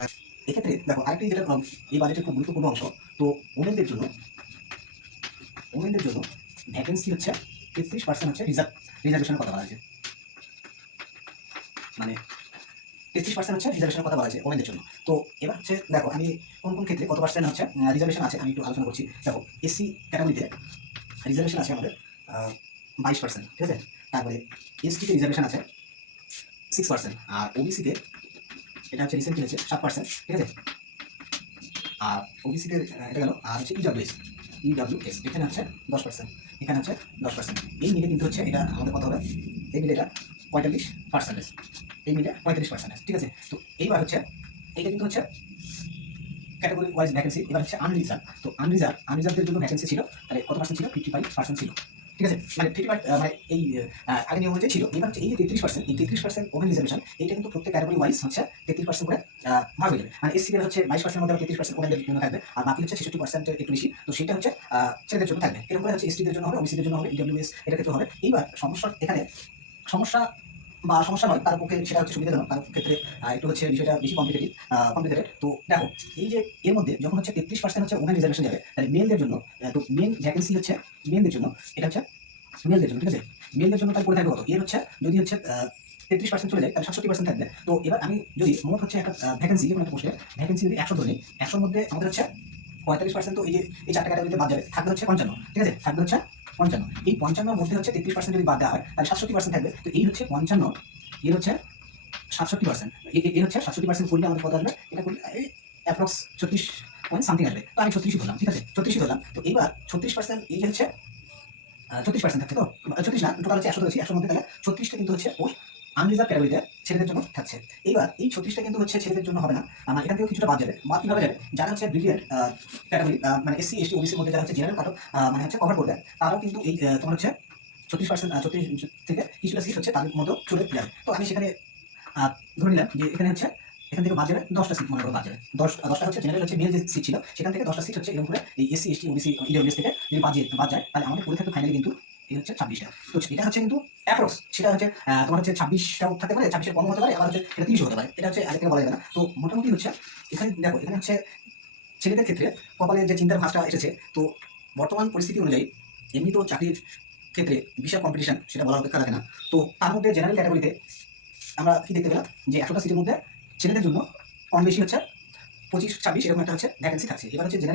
এক্ষেত্রে দেখো আরেকটি যেটা এই বাজেটের খুব গুরুত্বপূর্ণ অংশ। তো ওমেনদের জন্য ওমেনদের জন্য ভ্যাকেন্সি হচ্ছে 33% হচ্ছে রিজার্ভেশনের কথা বলা হয়েছে। মানে 33% হচ্ছে রিজার্ভেশনের কথা বলা হয়েছে ওমেনদের জন্য। তো এবার হচ্ছে দেখো আমি কোন কোন ক্ষেত্রে কত পার্সেন্ট হচ্ছে রিজার্ভেশন আছে আমি একটু আলোচনা করছি। দেখো এসসি ক্যাটাগরিতে রিজার্ভেশন আছে আমাদের 22%, ঠিক আছে? তারপরে এসটিতে রিজার্ভেশন আছে 6%, আর ওবিসিতে এটা হচ্ছে রিসেন্টলি হচ্ছে 7%, ঠিক আছে? আর ওবিসিতে এটা গেল। আর হচ্ছে ইডব্লিউএস এখানে হচ্ছে 10%, এখানে হচ্ছে 10%। এই মিলে কিন্তু হচ্ছে এটা আমাদের কত হবে? এই মিলে এটা 45%, এই মিলে 35%, ঠিক আছে? তো এইবার হচ্ছে এইটা কিন্তু হচ্ছে ক্যাটাগরি ওয়াইজ ভ্যাকেন্সি। এবার হচ্ছে আনরিজার্ভ। তো আনরিজার্ভদের জন্য ভ্যাকেন্সি ছিল তাহলে কত পার্সেন্ট ছিল? 55% ছিল, ঠিক আছে? মানে 55 মানে এই আগে নিয়ম অনুযায়ী ছিল। এবার হচ্ছে এই যে 33%, এই 33% ওমেন রিজার্ভেশন এইটা কিন্তু প্রত্যেক ক্যাটাগরি ওয়াইজ হচ্ছে 33% করে ভাগ হয়ে যাবে। মানে এসসিদের হচ্ছে 22% মধ্যে 33% ওমেনদের জন্য থাকবে, আর বাকি হচ্ছে 66% একটু বেশি। তো সেটা হচ্ছে ছেলেদের জন্য থাকবে। এরকম করে হচ্ছে এসটিদের জন্য হবে, ওবিসিদের জন্য হবে, ইডব্লিউএস এটার ক্ষেত্রে হবে। এইবার সমস্যা এখানে সমস্যা বা সমস্যা নয়, তার পক্ষে সেটা হচ্ছে সুবিধাজনক, তার ক্ষেত্রে একটু হচ্ছে বিষয়টা বেশি কমপ্লিকেটেড। তো দেখো এই যে এর মধ্যে যখন হচ্ছে 33% হচ্ছে ওমেন রিজার্ভেশন যাবে, তাহলে মেলদের জন্য তো মেন ভ্যাকেন্সি হচ্ছে মেলদের জন্য, এটা হচ্ছে মেলদের জন্য, ঠিক আছে? মেলদের জন্য তার করে থাকবে কত? এর হচ্ছে যদি হচ্ছে 33% চলে যায় তাহলে 67% থাকবে। তো এবার আমি যদি মোট হচ্ছে একটা ভ্যাকেন্সি, যেমন একটা পোস্টে ভ্যাকেন্সি যদি 100 ধরি, 100-র মধ্যে আমাদের হচ্ছে 45%, তো এই যে এই চারটা ক্যাটাগরিতে বাদ যাবে, থাকবে হচ্ছে 55, ঠিক আছে? থাকবে হচ্ছে 55। এই 55-র মধ্যে হচ্ছে 33% যদি বাদ দেওয়া হয় তাহলে 67% থাকবে। তো এই হচ্ছে 55, এর হচ্ছে 67%, এর হচ্ছে 67% করলে আমাদের কত আসবে? এটা করলে এই অ্যাপ্রক্স 36 পয়েন্ট সামথিং আসবে। তো আমি 36ই ধরলাম, ঠিক আছে? 36ই ধরলাম। তো এইবার 36% এই যে হচ্ছে 36% থাকছে। তো 36 না, টোটাল হচ্ছে 100 ধরেছি। 100-র মধ্যে তাহলে 36টা কিন্তু হচ্ছে পোস্ট আনরিজার্ভ ক্যাটাগরিতে ছেলেদের জন্য থাকছে। এইবার এই 36টা কিন্তু হচ্ছে ছেলেদের জন্য হবে না, এখান থেকেও কিছুটা বাদ যাবে। বাদ কিভাবে যাবে? যারা হচ্ছে ব্রিলিয়ান্ট ক্যাটাগরি, মানে এসসি, এসটি, ওবিসির মধ্যে যারা হচ্ছে জেনারেল কাট অফ মানে হচ্ছে কভার করবে, তারাও কিন্তু এই তোমার হচ্ছে 36%, 36 থেকে কিছুটা সিট হচ্ছে তাদের মধ্যেও চলে যাবে। তো আমি সেখানে ধরে নিলাম যে এখানে হচ্ছে এখান থেকে বাদ যাবে 10টা সিট, মনে করো বাদ যাবে। 10টা হচ্ছে জেনারেল হচ্ছে মেল যে সিট ছিল সেখান থেকে 10টা সিট হচ্ছে এরকম করে এই এসসি, এসটি, ওবিসি, ইডব্লিউএস থেকে যদি বাদ যায় তাহলে আমাদের পড়ে থাকবে ফাইনালি কিন্তু এই হচ্ছে 26টা। তো এটা হচ্ছে কিন্তু অ্যাপ্রক্স, সেটা হচ্ছে তোমার হচ্ছে 26টাও থাকতে পারে, 26-এর কম হতে পারে, আবার হচ্ছে এটা 30 হতে পারে। এটা হচ্ছে আগে থেকে বলা যাবে না। তো মোটামুটি হচ্ছে এখানে দেখো, এখানে হচ্ছে ছেলেদের ক্ষেত্রে কপালে যে চিন্তার ভাঁজটা এসেছে। তো বর্তমান পরিস্থিতি অনুযায়ী এমনি তো চাকরির ক্ষেত্রে বিশাল কম্পিটিশন, সেটা বলার অপেক্ষা রাখে না। তো তার মধ্যে জেনারেল ক্যাটাগরিতে আমরা কি দেখতে পেলাম যে 100টা সিটের মধ্যে ছেলেদের জন্য কম বেশি হচ্ছে 25-26 এরকম একটা হচ্ছে ভ্যাকেন্সি থাকছে। এবার হচ্ছে জেনারেল